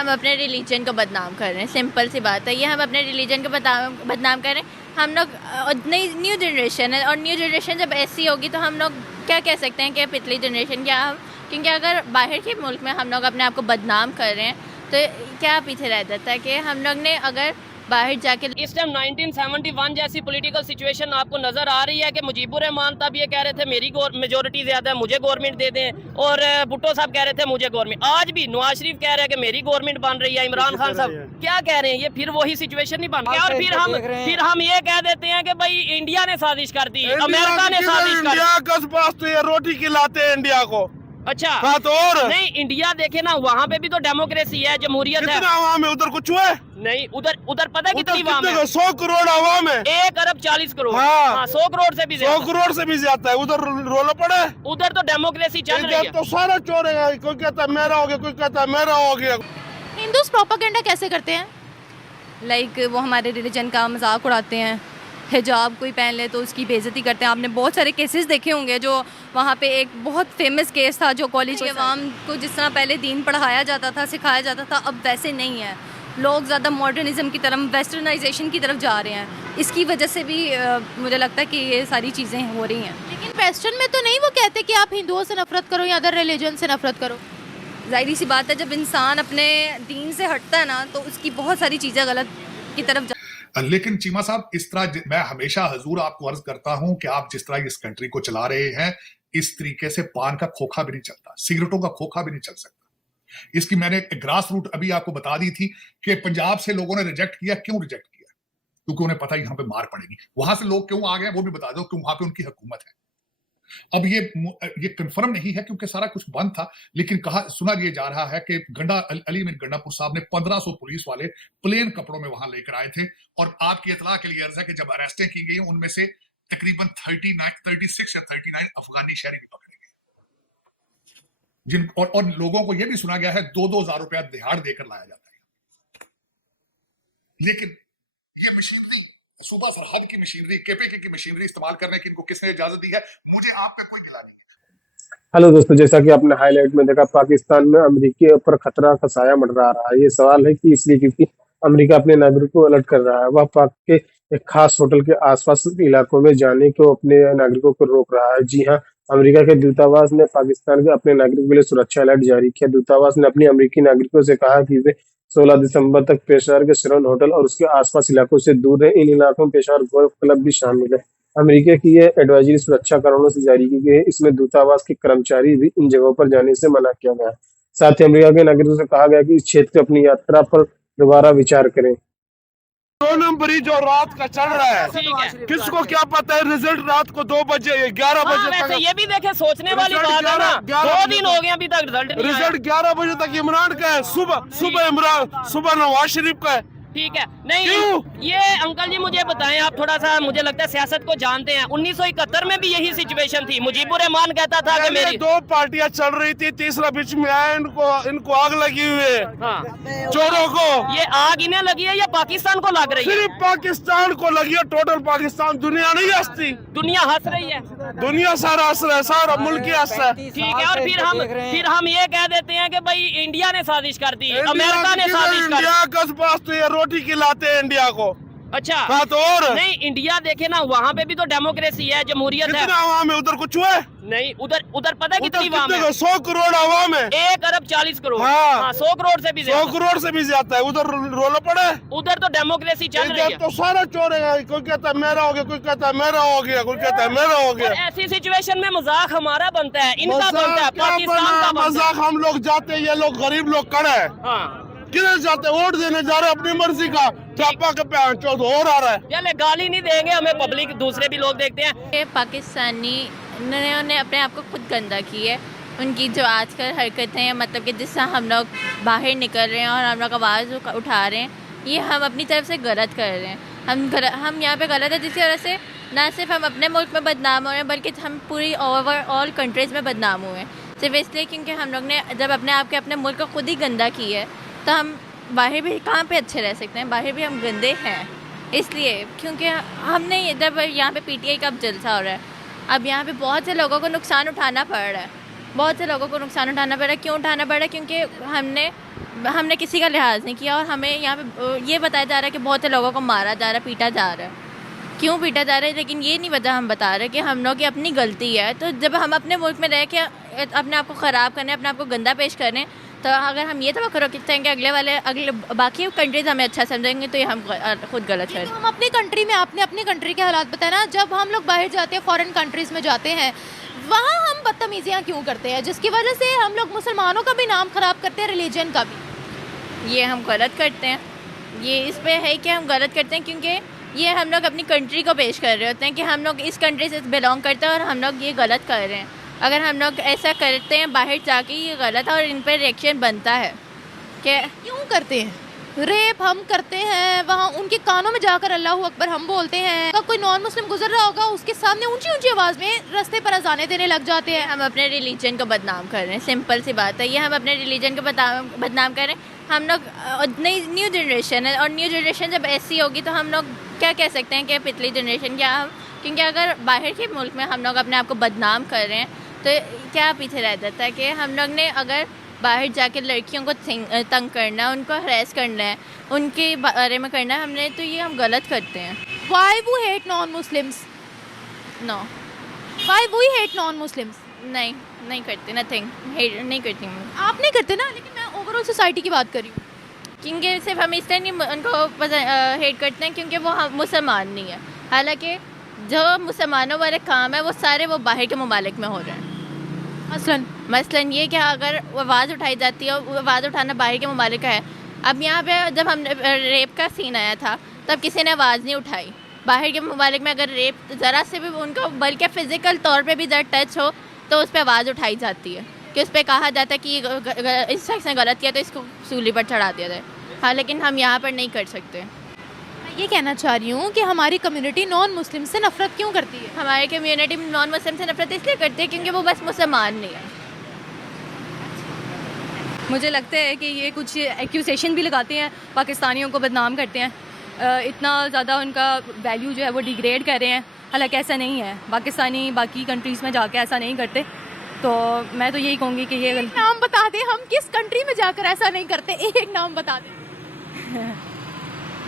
हम अपने रिलीजन को बदनाम कर रहे हैं, सिंपल सी बात है, ये हम अपने रिलीजन को बदनाम कर रहे हैं। हम लोग नई न्यू जनरेशन है, और न्यू जनरेशन जब ऐसी होगी तो हम लोग क्या कह सकते हैं कि पिछली जनरेशन क्या हम, क्योंकि अगर बाहर के मुल्क में हम लोग अपने आप को बदनाम कर रहे हैं तो क्या पीछे रह जाता है कि हम लोग ने अगर बाहर जाके इस टाइम 1971 जैसी पॉलिटिकल सिचुएशन आपको नजर आ रही है कि मुजीबुर रहमान तब ये कह रहे थे मेरी मेजोरिटी ज्यादा है, मुझे गवर्नमेंट दे दें, और भुट्टो साहब कह रहे थे मुझे गवर्नमेंट। आज भी नवाज शरीफ कह रहे हैं कि मेरी गवर्नमेंट बन रही है, इमरान खान साहब क्या कह रहे हैं, ये फिर वही सिचुएशन नहीं बन रही। और फिर हम ये कह देते हैं कि भाई इंडिया ने साजिश कर दी, अमेरिका ने साजिश कर दी, रोटी खिलाते हैं इंडिया को। अच्छा हाँ तो और नहीं, इंडिया देखे ना, वहाँ पे भी तो डेमोक्रेसी है, जमहूरियत है। आवाम है उधर कुछ हुआ है? नहीं, उधर पता है कितनी आवाम है? 100 करोड़ आवाम है, 1 अरब 40 करोड़। हाँ 100 करोड़ से भी 100 करोड़ से भी ज्यादा है। उधर रोला पड़ा है, उधर तो डेमोक्रेसी चल रही है। तो सारा चोर है, कोई कहता है मेरा हो गया, कोई कहता है मेरा हो गया। हिंदूज प्रोपेगेंडा कैसे करते हैं? लाइक वो हमारे रिलीजन का मजाक उड़ाते हैं, हिजाब कोई पहन ले तो उसकी बेइज्जती करते हैं। आपने बहुत सारे केसेस देखे होंगे, जो वहाँ पे एक बहुत फेमस केस था, जो कॉलेज के अवाम को जिस तरह पहले दीन पढ़ाया जाता था, सिखाया जाता था, अब वैसे नहीं है। लोग ज़्यादा मॉडर्निज्म की तरफ, वेस्टर्नाइजेशन की तरफ जा रहे हैं। इसकी वजह से भी मुझे लगता है कि ये सारी चीज़ें हो रही हैं। लेकिन वेस्टर्न में तो नहीं वो कहते कि आप हिंदुओं से नफरत करो या अदर रिलीजन से नफरत करो। जाहिर सी बात है, जब इंसान अपने दीन से हटता है ना तो उसकी बहुत सारी चीज़ें गलत की तरफ लेकिन चीमा साहब, इस तरह मैं हमेशा हजूर आपको अर्ज करता हूं कि आप जिस तरह इस कंट्री को चला रहे हैं, इस तरीके से पान का खोखा भी नहीं चलता, सिगरेटों का खोखा भी नहीं चल सकता। इसकी मैंने ग्रास रूट अभी आपको बता दी थी कि पंजाब से लोगों ने रिजेक्ट किया। क्यों रिजेक्ट किया? क्योंकि उन्हें पता यहाँ पे मार पड़ेगी। वहां से लोग क्यों आ गए वो भी बता दो, क्यों वहां पे उनकी हुकूमत है। अब ये कंफर्म नहीं है क्योंकि सारा कुछ बंद था, लेकिन कहा सुना ये जा रहा है कि अली मीर गंडापुर साहब ने 1500 पुलिस वाले प्लेन कपड़ों में वहां लेकर आए थे। और आपकी इतला के लिए अर्ज है कि जब अरेस्टें की गई उनमें से तकरीबन 36 या 39 अफगानी शहरी भी पकड़े गए, और लोगों को यह भी सुना गया है 2-2 हजार रुपया दिहाड़ देकर लाया जाता है। लेकिन ये मशीनरी, सूबा सरहद की मशीनरी, केपीके की मशीनरी इस्तेमाल करने की इनको किसने इजाजत दी है? मुझे आप पे कोई गिला नहीं है। हेलो दोस्तों, जैसा कि आपने हाईलाइट में देखा, पाकिस्तान में अमेरिका पर खतरा का साया मंडरा रहा है। ये सवाल है कि इसलिए क्योंकि अमेरिका अपने नागरिकों को अलर्ट कर रहा है। वह पाक के एक खास होटल के आसपास इलाकों में जाने को अपने नागरिकों को रोक रहा है। जी हाँ, अमेरिका के दूतावास ने पाकिस्तान के अपने नागरिकों के लिए सुरक्षा अलर्ट जारी किया। दूतावास ने अपने अमेरिकी नागरिकों से कहा कि वे 16 दिसंबर तक पेशावर के शेरॉन होटल और उसके आसपास इलाकों से दूर रहे। इन इलाकों में पेशावर गोल्फ क्लब भी शामिल है। अमेरिका की यह एडवाइजरी सुरक्षा कारणों से जारी की गई है। इसमें दूतावास के कर्मचारी भी इन जगहों पर जाने से मना किया गया है। साथ ही अमेरिका के नागरिकों से कहा गया कि इस क्षेत्र की अपनी यात्रा पर दोबारा विचार करें। 2 नंबरी जो रात का चल रहा है, किसको क्या पता है रिजल्ट रात को 2 बजे 11 बजे तक। ये भी देखे, सोचने वाली बात है ना, 2 दिन हो गए अभी तक रिजल्ट 11 बजे तक इमरान का है, सुबह इमरान, सुबह नवाज शरीफ का है। ठीक है, नहीं ये अंकल जी मुझे बताएं, आप थोड़ा सा, मुझे लगता है सियासत को जानते हैं। 1971 में भी यही सिचुएशन थी। मुजीबुर रहमान कहता था कि मेरी 2 पार्टियां चल रही थी, तीसरा बीच में आया, इनको आग लगी हुई है। हाँ, चोरों को। ये आग इन्हें लगी है या पाकिस्तान को लग रही है? सिर्फ पाकिस्तान को लगी है, टोटल पाकिस्तान। दुनिया नहीं हंसती, दुनिया हंस रही है, दुनिया सारा हंस रहा है, सारा मुल्क ही हंस रहा है। ठीक है, और फिर हम ये कह देते हैं कि भाई इंडिया ने साजिश कर दी, अमेरिका ने साजिश कर दी। इंडिया का पास तो ये रोटी खिलाते हैं इंडिया को। अच्छा हाँ तो और नहीं, इंडिया देखे ना, वहाँ पे भी तो डेमोक्रेसी है, जमहूरियत है। आवाम है उधर कुछ हुआ है? नहीं, उधर पता है कितनी आवाम है? 100 करोड़ आवाम है, 1 अरब 40 करोड़। हाँ 100 करोड़ से भी 100 करोड़ से भी ज्यादा है। उधर रोला पड़ा है, उधर तो डेमोक्रेसी चल रही है। तो सारा चोर है, कोई कहता है मेरा हो गया, कोई कहता है मेरा हो गया, कोई कहता है मेरा हो गया। ऐसी सिचुएशन में मजाक हमारा बनता है, इनका बनता है, पाकिस्तान का मजाक। हम लोग जाते हैं, ये लोग गरीब लोग खड़े हैं। हाँ, किधर जाते? वोट देने जा रहे अपनी मर्जी का, चापा के पे चौथ और आ रहा है। चले गाली नहीं देंगे, हमें पब्लिक दूसरे भी लोग देखते हैं। पाकिस्तानी ने अपने आप को खुद गंदा की है। उनकी जो आजकल हरकतें हैं, मतलब कि जिससे हम लोग बाहर निकल रहे हैं और हम लोग आवाज़ उठा रहे हैं, ये हम अपनी तरफ से गलत कर रहे हैं। हम यहाँ पे गलत है, जिसकी वजह से ना सिर्फ हम अपने मुल्क में बदनाम हो रहे हैं, बल्कि हम पूरी ओवरऑल कंट्रीज़ में बदनाम हुए हैं। सिर्फ इसलिए क्योंकि हम लोग ने जब अपने आप के अपने मुल्क को खुद ही गंदा की है, तो हम बाहर भी कहाँ पे अच्छे रह सकते हैं? बाहर भी हम गंदे हैं। इसलिए क्योंकि हमने जब यहाँ पे पीटीआई का अब जलसा हो रहा है, अब यहाँ पे बहुत से लोगों को नुकसान उठाना पड़ रहा है। बहुत से लोगों को नुकसान उठाना पड़ रहा है। क्यों उठाना पड़ रहा है? क्योंकि हमने हमने किसी का लिहाज नहीं किया और हमें यहाँ पे ये बताया जा रहा है कि बहुत से लोगों को मारा जा रहा है, पीटा जा रहा है। क्यों पीटा जा रहा है, लेकिन ये नहीं वजह हम बता रहे कि हम लोग की अपनी गलती है। तो जब हम अपने मुल्क में रह के अपने आप को ख़राब करने, अपने आप को गंदा पेश करने, तो अगर हम ये तवक्को रखते हैं कि अगले बाकी कंट्रीज़ हमें अच्छा समझेंगे, तो ये हम खुद गलत तो कर। हम अपनी कंट्री में, आपने अपनी कंट्री के हालात बताए ना, जब हम लोग बाहर जाते हैं, फॉरेन कंट्रीज़ में जाते हैं, वहाँ हम बदतमीजियाँ क्यों करते हैं, जिसकी वजह से हम लोग मुसलमानों का भी नाम ख़राब करते हैं, रिलीजन का भी। ये हम गलत करते हैं। ये इस पे है कि हम गलत करते हैं क्योंकि ये हम लोग अपनी कंट्री को पेश कर रहे होते हैं कि हम लोग इस कंट्री से बिलोंग करते हैं और हम लोग ये गलत कर रहे हैं। अगर हम लोग ऐसा करते हैं बाहर जाके, ये गलत है और इन पर रिएक्शन बनता है कि क्यों करते हैं? रेप हम करते हैं, वहाँ उनके कानों में जाकर अल्लाह अकबर हम बोलते हैं। अगर कोई नॉन मुस्लिम गुजर रहा होगा, उसके सामने ऊंची ऊंची आवाज़ में रास्ते पर अजाने देने लग जाते हैं। हम अपने रिलीजन को बदनाम कर रहे हैं। सिंपल सी बात है, ये हम अपने रिलीजन को बदनाम कर रहे हैं। हम लोग नई न्यू जनरेशन है और न्यू जनरेशन जब ऐसी होगी तो हम लोग क्या कह सकते हैं कि पिछली जनरेशन क्या हम, क्योंकि अगर बाहर के मुल्क में हम लोग अपने आप को बदनाम कर रहे हैं तो क्या पीछे रह जाता है कि हम लोग ने अगर बाहर जाके लड़कियों को तंग करना है, उनको हरेस करना है, उनके बारे में करना है हमने, तो ये हम गलत करते हैं। Why we hate non-Muslims? No, Why we hate non-Muslims? नहीं करती, नथिंग नहीं करती मैं, आप नहीं करते ना, लेकिन मैं ओवरऑल सोसाइटी की बात कर रही हूँ। क्योंकि सिर्फ हम इसलिए नहीं उनको हेट करते हैं क्योंकि वो मुसलमान नहीं है। हालांकि जो मुसलमानों वाले काम है वो सारे वो बाहर के ममालिक में हो रहे हैं। मसलन ये कि अगर आवाज़ उठाई जाती है, वो आवाज़ उठाना बाहर के ममालिक का है। अब यहाँ पे जब हम रेप का सीन आया था तब किसी ने आवाज़ नहीं उठाई। बाहर के ममालिक में अगर रेप ज़रा से भी उनको बल्कि फ़िज़िकल तौर पे भी ज़रा टच हो तो उस पर आवाज़ उठाई जाती है कि उस पर कहा जाता है कि इस शख्स ने गलत किया तो इसको सूली पर चढ़ा दिया जाए। हाँ, लेकिन हम यहाँ पर नहीं कर सकते। मैं ये कहना चाह रही हूँ कि हमारी कम्युनिटी नॉन मुस्लिम से नफरत क्यों करती है? हमारी कम्युनिटी नॉन मुस्लिम से नफरत इसलिए करती है क्योंकि वो बस मुसलमान नहीं है। मुझे लगता है कि ये कुछ एक्यूजेशन भी लगाते हैं, पाकिस्तानियों को बदनाम करते हैं, इतना ज़्यादा उनका वैल्यू जो है वो डिग्रेड कर रहे हैं। हालांकि ऐसा नहीं है, पाकिस्तानी बाकी कंट्रीज़ में जाके ऐसा नहीं करते। तो मैं तो यही कहूँगी कि ये नाम बता दें, हम किस कंट्री में जाकर ऐसा नहीं करते, एक नाम बता दें।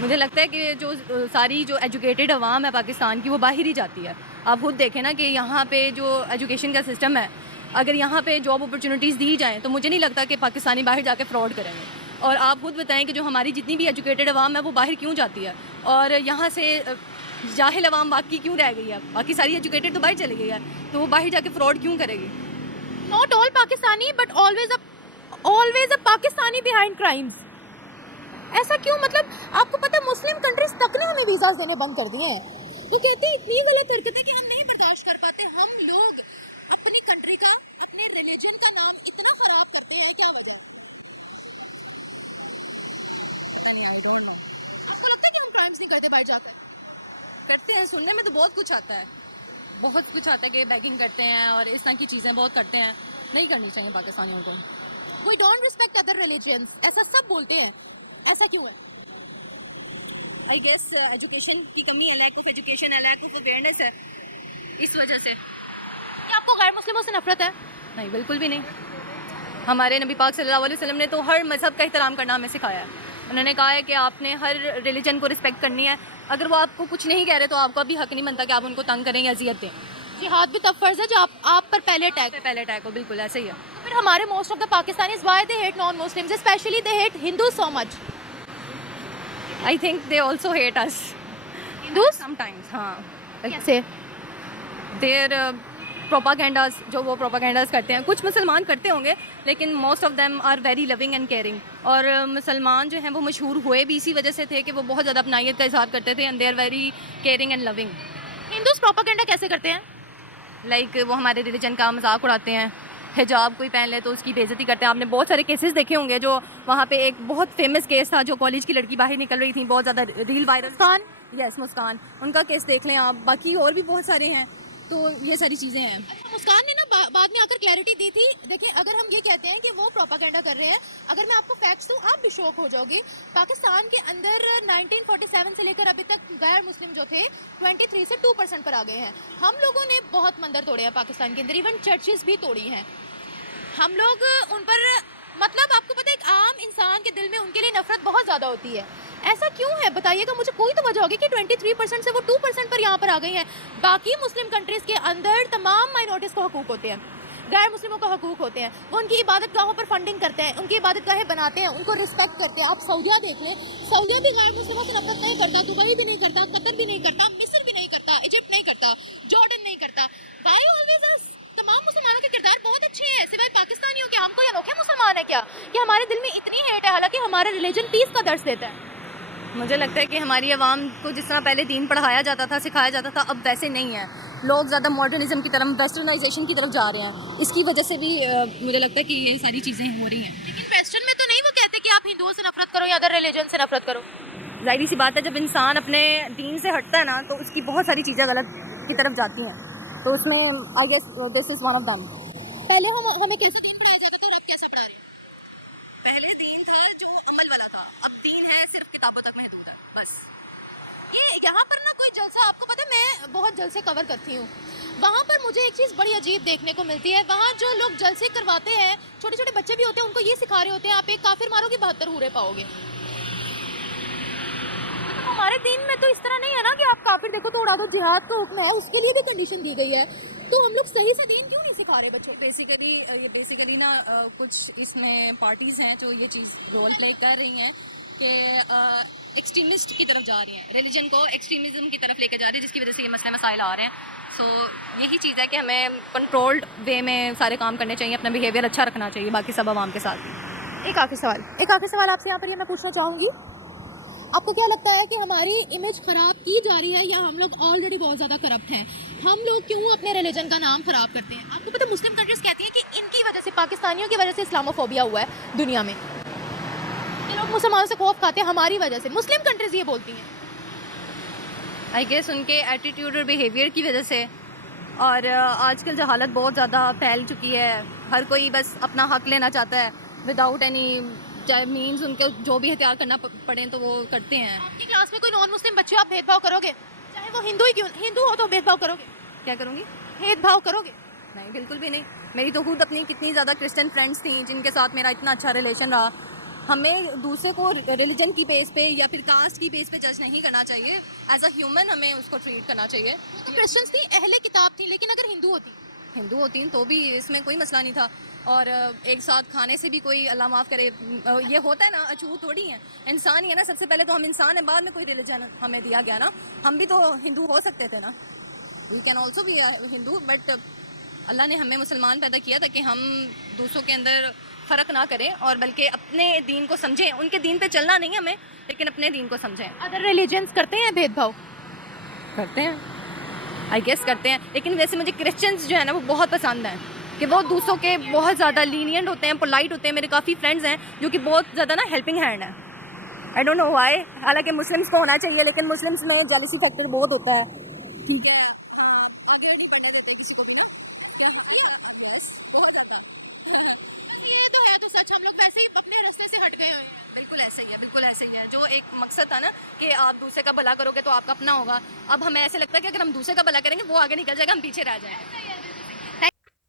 मुझे लगता है कि जो सारी जो एजुकेटेड अवाम है पाकिस्तान की, वो बाहर ही जाती है। आप खुद देखें ना कि यहाँ पे जो एजुकेशन का सिस्टम है, अगर यहाँ पे जॉब अपॉर्चुनिटीज़ दी जाएँ तो मुझे नहीं लगता कि पाकिस्तानी बाहर जाके फ्रॉड करेंगे। और आप खुद बताएं कि जो हमारी जितनी भी एजुकेटेड अवाम है वो बाहर क्यों जाती है और यहाँ से जाहिल अवाम बाकी क्यों रह गई है? बाकी सारी एजुकेटेड तो बाहर चली गई है, तो वो बाहर जाके फ्रॉड क्यों करेगी? Not all Pakistani but always a Pakistani behind crimes. ऐसा क्यों? मतलब आपको पता है मुस्लिम कंट्रीज तक ने हमें वीज़ास देने बंद कर दिए हैं। वो कहते हैं इतनी गलत हरकत है कि हम नहीं बर्दाश्त कर पाते। हम लोग अपनी कंट्री का, अपने रिलीजन का नाम इतना खराब करते हैं, क्या वजह? आपको लगता है कि हम क्राइम्स नहीं करते बाहर जाकर? करते हैं, सुनने में तो बहुत कुछ आता है, बहुत कुछ आता है कि बैगिंग करते हैं और इस तरह की चीज़ें बहुत करते हैं। नहीं करनी चाहिए पाकिस्तानियों को। We don't respect other religions, ऐसा सब बोलते हैं। ऐसा क्यों है? आई गेस एजुकेशन की कमी है, लैक ऑफ एजुकेशन है, लैक ऑफ अवेयरनेस है, इस वजह से। क्या आपको गैर मुस्लिमों से नफरत है? नहीं, बिल्कुल भी नहीं। हमारे नबी पाक सल्लल्लाहु अलैहि वसल्लम ने तो हर मज़हब का एहतराम करना हमें सिखाया है। उन्होंने कहा है कि आपने हर रिलीजन को रिस्पेक्ट करनी है। अगर वो आपको कुछ नहीं कह रहे तो आपका भी हक नहीं बनता कि आप उनको तंग करें या अजियत दें। जिहाद भी तब फर्ज है जो आप पर पहले अटैक हो, बिल्कुल ऐसे ही है। तो फिर हमारे most of the Pakistanis why they hate non Muslims, specially they hate Hindus so much? I think they also hate us Hindus sometimes. हाँ, कैसे? देयर प्रोपागेंडास, जो वो प्रोपागेंडास करते हैं, कुछ मुसलमान करते होंगे लेकिन most of them are very loving and caring. और मुसलमान जो हैं वो मशहूर हुए भी इसी वजह से थे कि वो बहुत ज़्यादा अपनाइयत का इजहार करते थे and they are very caring and loving. Hindus propaganda कैसे करते हैं? लाइक वो हमारे रिलीजन का मजाक उड़ाते हैं, हिजाब कोई पहन ले तो उसकी बेइज्जती करते हैं। आपने बहुत सारे केसेस देखे होंगे, जो वहाँ पे एक बहुत फेमस केस था, जो कॉलेज की लड़की बाहर निकल रही थी, बहुत ज़्यादा रील वायरल। मुस्कान, उनका केस देख लें आप, बाकी और भी बहुत सारे हैं। तो ये सारी चीज़ें हैं। अच्छा, मुस्कान ने ना बाद में आकर क्लैरिटी दी थी। देखें, अगर हम ये कहते हैं कि वो प्रोपागेंडा कर रहे हैं, अगर मैं आपको फैक्ट्स दूं आप भी शॉक हो जाओगे। पाकिस्तान के अंदर 1947 से लेकर अभी तक गैर मुस्लिम जो थे 23 से 2% पर आ गए हैं। हम लोगों ने बहुत मंदिर तोड़े हैं पाकिस्तान के अंदर, इवन चर्चेस भी तोड़ी हैं। हम लोग उन पर मतलब आपको पता है एक आम इंसान के दिल में उनके लिए नफरत बहुत ज़्यादा होती है। ऐसा क्यों है बताइएगा मुझे, कोई तो वजह होगी कि 23% से वो 2% पर यहाँ पर आ गई हैं। बाकी मुस्लिम कंट्रीज़ के अंदर तमाम माइनॉरिटीज़ को हकूक़ होते हैं, गैर मुस्लिमों को हकूक़ होते हैं, वो उनकी इबादत गाहों पर फंडिंग करते हैं, उनकी इबादत गाहें बनाते हैं, उनको रिस्पेक्ट करते हैं। आप सऊदिया देख लें, सऊदिया भी गैर मुस्लिमों से नफरत नहीं करता, दुबई भी नहीं करता, कतर भी नहीं करता, मिस्र भी नहीं करता, इजिप्ट नहीं करता, जॉर्डन नहीं करता। वाई ऑलवेज अस? तमाम मुसलमानों के किरदार बहुत अच्छे हैं सिवाय पाकिस्तानियों के। हम कोई अनोखे मुसलमान है क्या कि हमारे दिल में इतनी हेट है, हालांकि हमारा रिलीजन पीस का दर्ज देता है। मुझे लगता है कि हमारी आवाम को जिस तरह पहले दीन पढ़ाया जाता था, सिखाया जाता था, अब वैसे नहीं है। लोग ज़्यादा मॉडर्निज्म की तरफ, वेस्टर्नाइजेशन की तरफ जा रहे हैं। इसकी वजह से भी मुझे लगता है कि ये सारी चीज़ें हो रही हैं। लेकिन वेस्टर्न में तो नहीं वो कहते कि आप हिंदुओं से नफरत करो या अदर रिलीजन से नफरत करो। ज़ाहिर सी बात है, जब इंसान अपने दीन से हटता है ना तो उसकी बहुत सारी चीज़ें गलत की तरफ जाती हैं। तो उसमें I guess this is one of them. पहले हमें कैसा दीन पढ़ाया जाता था और अब कैसा पढ़ा रहे हैं? पहले दीन था जो अमल वाला था, अब दीन है सिर्फ किताबों तक महदूद है, बस। ये यहाँ पर ना कोई जलसा, आपको पता है मैं बहुत जलसे कवर करती हूँ, वहाँ पर मुझे एक चीज़ बड़ी अजीब देखने को मिलती है। वहाँ जो लोग जलसे करवाते हैं, छोटे छोटे बच्चे भी होते हैं, उनको ये सिखा रहे होते हैं आप एक काफिर मारोगे 72 हूरे पाओगे। तो हमारे दीन में तो इस तरह नहीं है ना कि आप काफिर देखो तो उड़ा दो, जिहाद का हुक्म है, उसके लिए भी कंडीशन दी गई है। तो हम लोग सही से दीन क्यों नहीं सिखा रहे बच्चों को? बेसिकली ना कुछ इसमें पार्टीज़ हैं जो ये चीज़ रोल प्ले कर रही हैं कि एक्सट्रीमिस्ट की तरफ जा रही हैं, रिलीजन को एक्सट्रीमिज़म की तरफ लेके जा रही है, जिसकी वजह से ये मसले मसाइल आ रहे हैं। सो यही चीज़ है कि हमें कंट्रोल्ड वे में सारे काम करने चाहिए, अपना बिहेवियर अच्छा रखना चाहिए बाकी सब आवाम के साथ। एक आखिरी सवाल आपसे यहाँ पर ये मैं पूछना चाहूँगी, आपको क्या लगता है कि हमारी इमेज ख़राब की जा रही है या हम लोग ऑलरेडी बहुत ज़्यादा करप्ट हैं? हम लोग क्यों अपने रिलीजन का नाम ख़राब करते हैं? आपको पता है मुस्लिम कंट्रीज़ कहती हैं कि इनकी वजह से, पाकिस्तानियों की वजह से इस्लामोफोबिया हुआ है दुनिया में, ये लोग मुसलमानों से खौफ खाते हैं हमारी वजह से। मुस्लिम कंट्रीज़ ये बोलती हैं। आई गेस उनके एटीट्यूड और बिहेवियर की वजह से। और आजकल जहालत बहुत ज़्यादा फैल चुकी है, हर कोई बस अपना हक लेना चाहता है विदाउट एनी, चाहे मीन्स उनको जो भी हथियार करना पड़े तो वो करते हैं। आपकी क्लास में कोई नॉन मुस्लिम बच्चे, आप भेदभाव करोगे? चाहे वो हिंदू ही क्यों, हिंदू हो तो भेदभाव करोगे? क्या करूँगी? भेदभाव करोगे? नहीं, बिल्कुल भी नहीं। मेरी तो खुद अपनी कितनी ज़्यादा क्रिश्चियन फ्रेंड्स थी जिनके साथ मेरा इतना अच्छा रिलेशन रहा। हमें दूसरे को रिलीजन की बेस पे या फिर कास्ट की बेस पे जज नहीं करना चाहिए, एज अ ह्यूमन हमें उसको ट्रीट करना चाहिए। तो क्रिश्चियंस थी, अहले किताब थी, लेकिन अगर हिंदू होती तो भी इसमें कोई मसला नहीं था। और एक साथ खाने से भी कोई अल्लाह माफ़ करे ये होता है ना, अछूत थोड़ी है, इंसान ही है ना। सबसे पहले तो हम इंसान हैं, बाद में कोई रिलीजन हमें दिया गया ना। हम भी तो हिंदू हो सकते थे ना, we can also be Hindu, but Allah ने हमें मुसलमान पैदा किया ताकि हम दूसरों के अंदर फ़र्क ना करें और बल्कि अपने दीन को समझें। उनके दीन पे चलना नहीं हमें, लेकिन अपने दीन को समझें। अदर रिलीजन्स करते हैं भेदभाव? करते हैं, आई गेस करते हैं, लेकिन वैसे मुझे क्रिश्चियंस जो है ना वो बहुत पसंद हैं कि वो दूसरों के बहुत ज़्यादा लीनियंट होते हैं, पोलाइट होते हैं। मेरे काफ़ी फ्रेंड्स हैं जो कि बहुत ज़्यादा ना हेल्पिंग हैंड है। आई डोंट नो व्हाई, हालांकि मुस्लिम्स को होना चाहिए, लेकिन मुस्लिम्स में जेलसी फैक्टर बहुत होता है। ठीक है, हाँ, आगे नहीं बढ़ने देते किसी को भी ना, बहुत ज़्यादा। ये तो है, तो सच हम लोग वैसे ही अपने रास्ते से हट गए हुए हैं। बिल्कुल ऐसा ही है, बिल्कुल ऐसा ही है। जो एक मकसद था ना कि आप दूसरे का भला करोगे तो आपका अपना होगा, अब हमें ऐसे लगता है कि अगर हम दूसरे का भला करेंगे वो आगे निकल जाएगा, हम पीछे रह जाएंगे।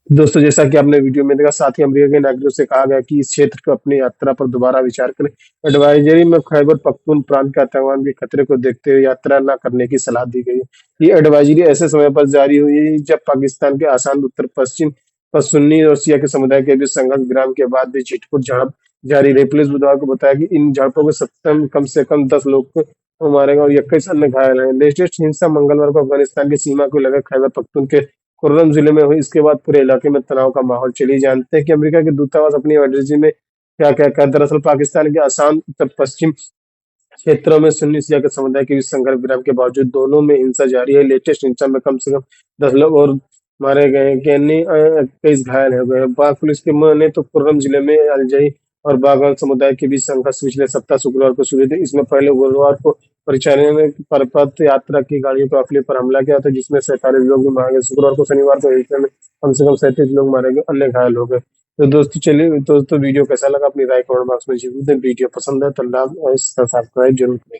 दोस्तों, जैसा कि आपने वीडियो में देखा, साथ ही अमेरिका के नागरिकों से कहा गया कि इस क्षेत्र को अपनी यात्रा पर दोबारा विचार करें। एडवाइजरी में खैबर पख्तून प्रांत के आतंकवाद के खतरे को देखते हुए यात्रा न करने की सलाह दी गई है। ये एडवाइजरी ऐसे समय पर जारी हुई है जब पाकिस्तान के आसान उत्तर पश्चिम पर सुन्नी और शिया के समुदाय के बीच संघर्ष विराम के बाद भी छिटपुट झड़प जारी रही। पुलिस बुधवार को बताया कि इन झड़पों में कम से कम 10 लोग को मारे गए और 21 अन्य घायल हैं। लेटेस्ट हिंसा मंगलवार को अफगानिस्तान की सीमा को लगे खैबर पख्तून के कुर्रम जिले में हुई। इसके बाद पूरे इलाके में तनाव का माहौल। चलिए जानते हैं कि अमेरिका के दूतावास अपनी एडवाइजरी में क्या कहता है। दरअसल पाकिस्तान के आसान उत्तर पश्चिम क्षेत्रों में सुन्नी शिया के समुदाय के बीच संघर्ष विराम के बावजूद दोनों में हिंसा जारी है। लेटेस्ट हिंसा में कम से कम 10 लोग और मारे गए, 21 घायल हो गए। पाक पुलिस के माने तो कुर्रम जिले में अलजई और बागवान समुदाय के बीच संघर्ष पिछले सप्ताह शुक्रवार को शुरू हुई। इसमें पहले गुरुवार को परिचालन में परपथ यात्रा की गाड़ियों के काफिले पर हमला किया था, जिसमें 47 लोग भी मारे गए। शुक्रवार को शनिवार को हिंसा में कम से कम 37 लोग मारे गए, अन्य घायल हो गए। तो दोस्तों, चलिए दोस्तों, वीडियो कैसा लगा अपनी राय कमेंट बॉक्स में जरूर दें। वीडियो पसंद है तो लाइक और सब्सक्राइब जरूर करें।